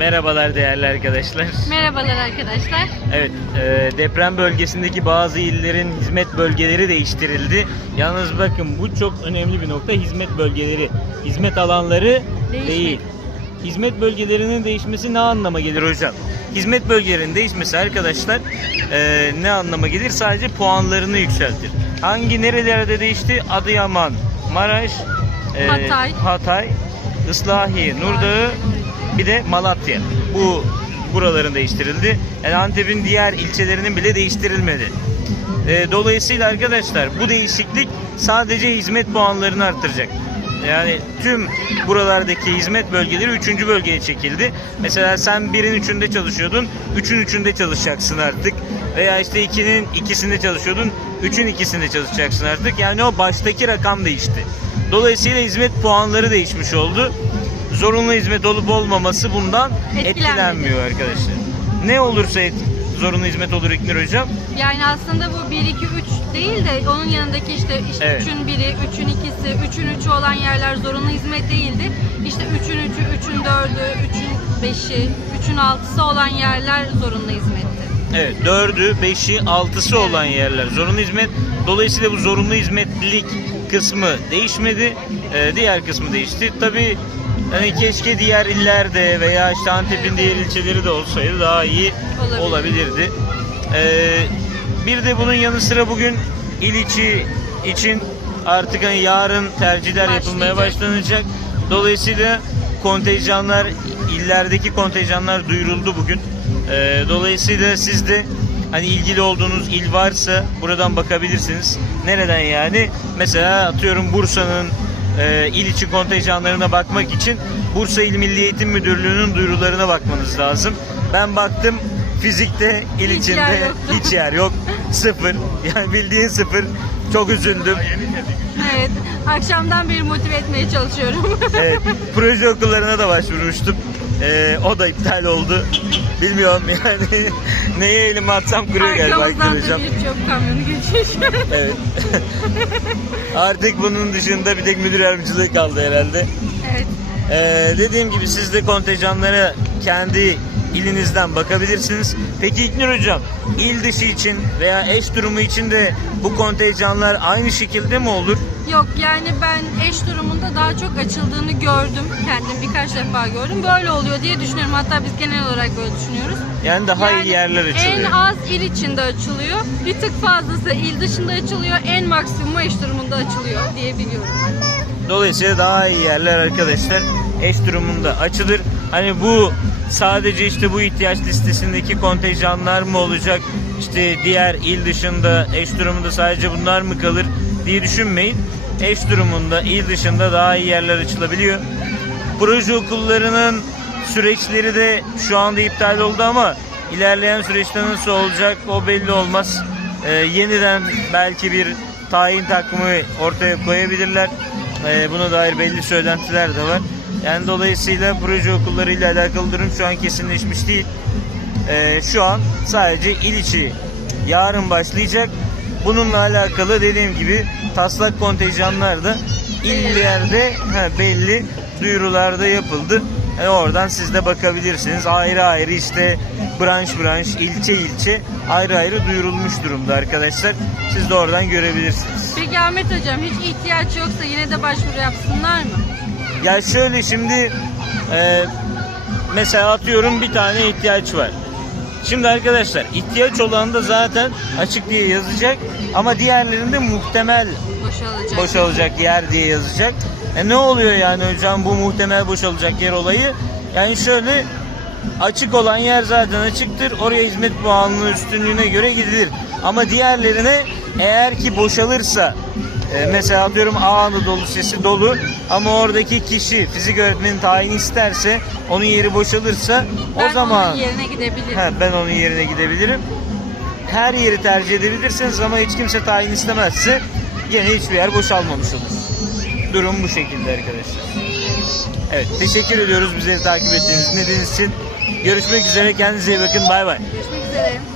Merhabalar değerli arkadaşlar. Merhabalar arkadaşlar. Evet, e, deprem bölgesindeki bazı illerin hizmet bölgeleri değiştirildi. Yalnız bakın bu çok önemli bir nokta. Hizmet bölgeleri, hizmet alanları Değişmedi. değil. Hizmet bölgelerinin değişmesi ne anlama gelir hocam? Hizmet bölgelerinin değişmesi arkadaşlar e, ne anlama gelir? Sadece puanlarını yükseltir. Hangi nerelerde değişti? Adıyaman, Maraş, e, Hatay. Hatay, Islahiye, Nurdağı, bir de Malatya. Bu buraların değiştirildi. Yani Antep'in diğer ilçelerinin bile değiştirilmedi. Ee, dolayısıyla arkadaşlar bu değişiklik sadece hizmet puanlarını arttıracak. Yani tüm buralardaki hizmet bölgeleri 3. bölgeye çekildi. Mesela sen birin üçünde çalışıyordun, üçün üçünde çalışacaksın artık. Veya işte ikinin ikisinde çalışıyordun, üçün ikisinde çalışacaksın artık. Yani o baştaki rakam değişti. Dolayısıyla hizmet puanları değişmiş oldu. Zorunlu hizmet olup olmaması bundan Etkilenmedi. etkilenmiyor arkadaşlar. Ne olursa et, zorunlu hizmet olur İknur Hocam. Yani aslında bu 1 2 3 değil de onun yanındaki işte işte Evet. 3'ün 1'i, 3'ün 2'si, 3'ün 3'ü olan yerler zorunlu hizmet değildi. İşte 3'ün 3'ü, 3'ün 4'ü, 3'ün 5'i, 3'ün 6'sı olan yerler zorunlu hizmetti. Evet, dördü, beşi, altısı olan yerler zorunlu hizmet. Dolayısıyla bu zorunlu hizmetlilik kısmı değişmedi. Ee, diğer kısmı değişti. Tabii hani keşke diğer illerde veya işte Antep'in diğer ilçeleri de olsaydı daha iyi Olabilir. olabilirdi. Ee, bir de bunun yanı sıra bugün il içi için artık hani yarın tercihler yapılmaya başlanacak. Dolayısıyla kontenjanlar, illerdeki kontenjanlar duyuruldu bugün. Ee, dolayısıyla siz de hani ilgili olduğunuz il varsa buradan bakabilirsiniz. Nereden yani? Mesela atıyorum Bursa'nın e, il içi kontenjanlarına bakmak için Bursa İl Milli Eğitim Müdürlüğü'nün duyurularına bakmanız lazım. Ben baktım fizikte il Hiç içinde yer yoktu. hiç yer yok. Sıfır. Yani bildiğin sıfır. Çok üzüldüm. Evet, akşamdan beri motive etmeye çalışıyorum. Evet, proje okullarına da başvurmuştum. Ee, o da iptal oldu. Bilmiyorum yani neye elimi atsam kuruyor galiba Arkamızdan da hocam. bir çöp kamyonu geçiyor. Evet. Artık bunun dışında bir tek müdür yardımcılığı kaldı herhalde. evet. Ee, dediğim gibi siz de kontenjanlara kendi ilinizden bakabilirsiniz. Peki İknur Hocam, il dışı için veya eş durumu için de bu kontenjanlar aynı şekilde mi olur? Yok yani ben eş durumunda daha çok açıldığını gördüm. Kendim birkaç defa gördüm. Böyle oluyor diye düşünüyorum. Hatta biz genel olarak böyle düşünüyoruz. Yani daha Yani iyi yerler açılıyor. En az il içinde açılıyor. Bir tık fazlası il dışında açılıyor. En maksimumu eş durumunda açılıyor diye biliyorum ben. Dolayısıyla daha iyi yerler arkadaşlar eş durumunda açılır. Hani bu sadece işte bu ihtiyaç listesindeki kontenjanlar mı olacak? İşte diğer il dışında eş durumunda sadece bunlar mı kalır diye düşünmeyin. Eş durumunda il dışında daha iyi yerler açılabiliyor. Proje okullarının süreçleri de şu anda iptal oldu ama ilerleyen süreçte nasıl olacak o belli olmaz. Ee, yeniden belki bir tayin takvimi ortaya koyabilirler. Ee, buna dair belli söylentiler de var. Yani dolayısıyla proje okullarıyla alakalı durum şu an kesinleşmiş değil. Ee, şu an sadece il içi yarın başlayacak. Bununla alakalı dediğim gibi taslak kontenjanlar da illerde ha, belli duyurularda yapıldı. Yani oradan siz de bakabilirsiniz. Ayrı ayrı işte branş branş, ilçe ilçe ayrı ayrı duyurulmuş durumda arkadaşlar. Siz de oradan görebilirsiniz. Peki Ahmet Hocam hiç ihtiyaç yoksa yine de başvuru yapsınlar mı? Ya şöyle şimdi e, mesela atıyorum bir tane ihtiyaç var. Şimdi arkadaşlar ihtiyaç olan da zaten açık diye yazacak ama diğerlerinde muhtemel Boşalacak. boşalacak yer diye yazacak. E ne oluyor yani hocam bu muhtemel boşalacak yer olayı? Yani şöyle açık olan yer zaten açıktır. Oraya hizmet puanının üstünlüğüne göre gidilir. Ama diğerlerine eğer ki boşalırsa e, mesela atıyorum A Anadolu Lisesi dolu ama oradaki kişi fizik öğretmenin tayini isterse onun yeri boşalırsa Ben o zaman onun yerine gidebilirim. Ha, ben onun yerine gidebilirim. Her yeri tercih edebilirsiniz ama hiç kimse tayin istemezse yine hiçbir yer boşalmamış olur. Durum bu şekilde arkadaşlar. Evet teşekkür ediyoruz bizleri takip ettiğiniz dinlediğiniz için. Görüşmek üzere kendinize iyi bakın bay bay. Görüşmek